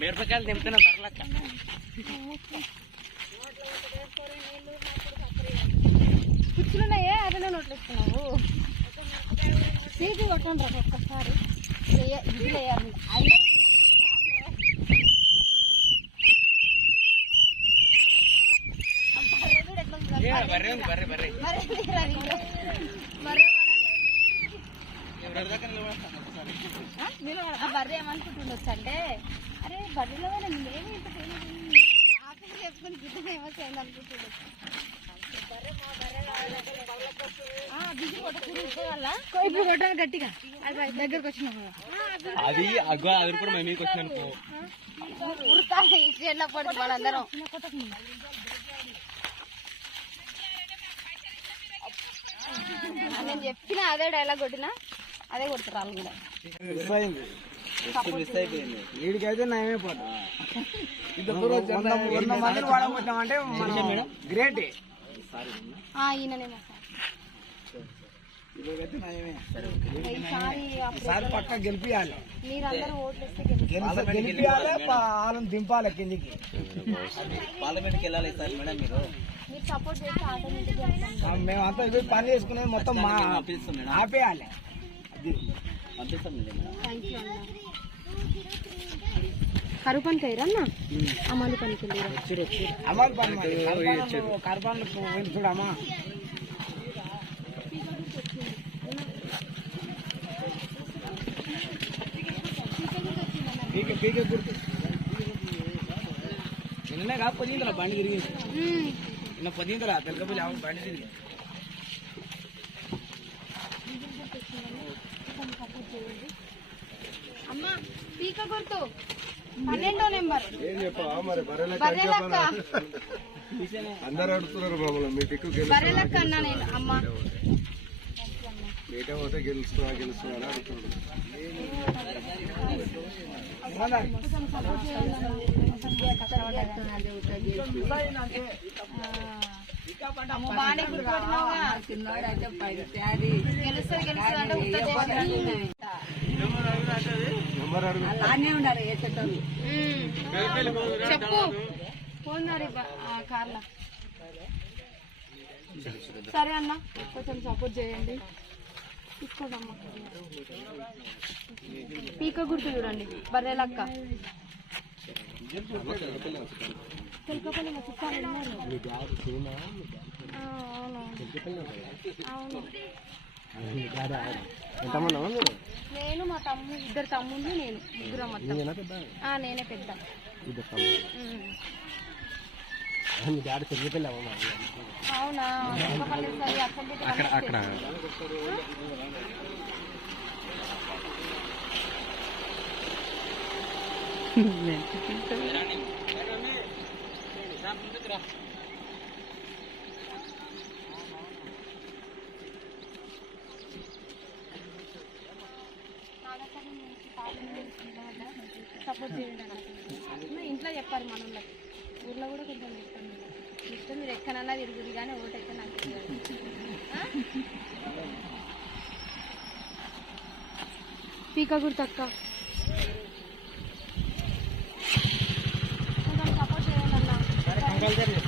మిరపకాయలు తింటున్నా బర్లక్క కూర్చున్నాయే అదే నోట్లేస్తున్నావు సీటీ కొట్టండి రా ఒక్కసారి ఇది వేయాలి బర్రె ఏమనుకుంటుండొచ్చు అంటే అరే బర్రెలో మేమే ఇంత చెప్పుకొని గిట్ట ఫేమస్ అయింది అనుకుంటుండొచ్చు ఇప్పుడు కొట్టాలి గట్టిగా దగ్గరకు వచ్చినా అది అగ్గో అది కూడా మేము మీకు వచ్చిన అనుకో ఉడతా పడుతుంది వాళ్ళందరం నేను చెప్పిన అదే డైలాగ్ కొట్టినా అదే కొడతారు వాళ్ళు కూడా వీడికైతే నయమైపోతా మందిని వాడగొట్టామంటే గ్రేట్ ఈయననే ఈసారి పక్క గెలిపియాలి మీరందరూ ఓట్లు ఇస్తే గెలిపియాలి వాళ్ళని దింపాలి కిందికి పార్లమెంట్కి వెళ్ళాలి సార్ మేడం మీరు సపోర్ట్ చేసి ఆటోమేటిక్ మేమంతా ఇవి పని చేసుకునేది మొత్తం ఆపేయాలి కరువు పనికి అయ్యారన్నా అమలు పనికి అమలు పని కరపాను చూడమ్మా పీకే గుర్తు నిన్న కా పొద్దుందిరా బండి తిరిగింది నిన్న పొద్దుందిరా తెలకపోయి బండి తిరిగి అమ్మా పీక గుర్తు 12వ నెంబర్ ఏం చెప్పా మరి అందరు అడుగుతున్నారు బాబులు మీ టిక్కు బర్రెలక్క అన్నా నేను అమ్మ మీటే పోతే గెలుస్తున్నా అని అడుగుతున్నాడు బాగానే గుర్తుపట్టినావుగా గెలుస్తుంది చెప్పు పోన్నారు కార్లో సరే అన్న కొంచెం సపోర్ట్ చేయండి తీసుకోదమ్మా పీక గుర్తు చూడండి బర్రెలక్క తెలుకపోలే మా చుట్టాలు అవును నేను మా తమ్ముడు ఇద్దరు తమ్ముళ్ళు నేను ముగ్గురు మొత్తం నేనే పెద్ద అవునా అక్కడ సపోర్ట్ చేయండి ఇంట్లో చెప్పారు మన ఊర్లో కూడా కొంచెం చెప్తాను ఇష్టం మీరు ఎక్కడన్నా తిరుగుతుంది కానీ ఓటు ఎక్కడ నాకు పీక గుర్తక్క కొంచెం సపోర్ట్ చేయండి అన్న